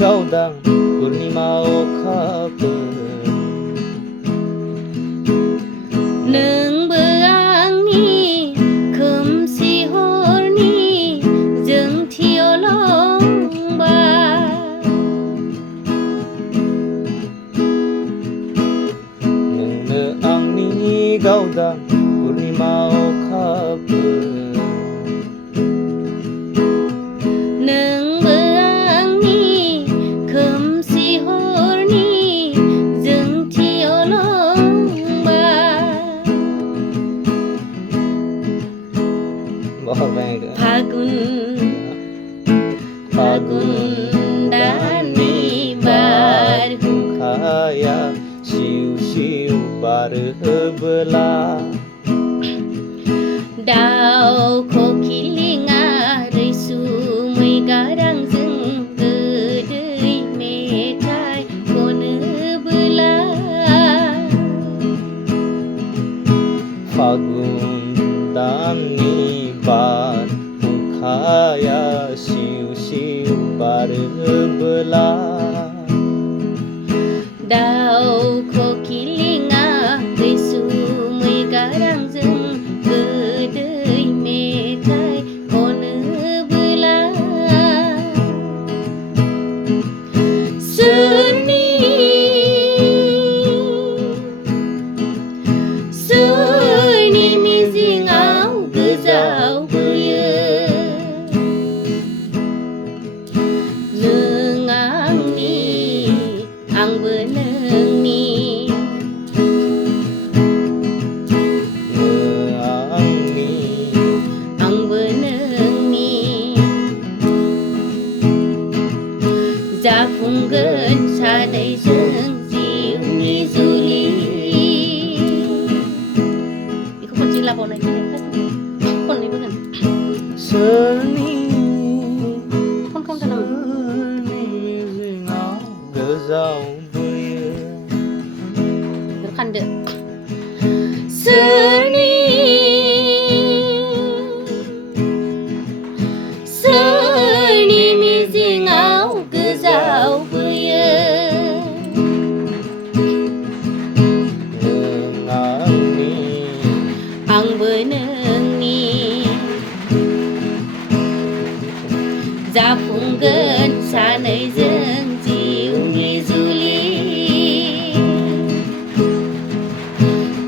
गावदां पुर्निमा अखाफोर नोंबो आंनि खोमसि हरनि जोंथियाव लंबा नोंनो आंनि गावदां पुर्निमा अखाफोर नोंबो आंनि खोमसि हरनि जोंथियाव लंबा फागुन दाननि बारहुंखाया सिउ सिउ बारोबोला दाउ खखिलिङा रैसुमै गारांजों गोदै मेथाइ खनोबोला फागुन दाननि बारहुंखाया सिउ सिउ बारोबोला दाउ खखिलिङा रैसुमै गारांजों गोदै मेथाइ खनोबोला सोरनि मिजिङाव गोजावबोयो नों आंनि आंबो नोंनि आंबो नोंनि जाफुंगोन सानैजों जिउनि जुलि बेखौ खनसे लाबावनाय खननैबो होन सोरनि खनथाम मिजिङाव गोजावबोयो खानदो सोरनि मिजिङाव गोजावबोयो नों आंनि आंबो नोंनि जाफुंगोन सानैजों जिउनि जुलि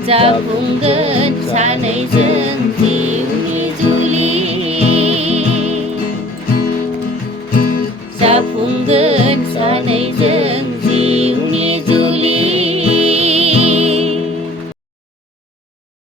जाफुंगोन सानैजों जिउनि जुलि जाफुंगोन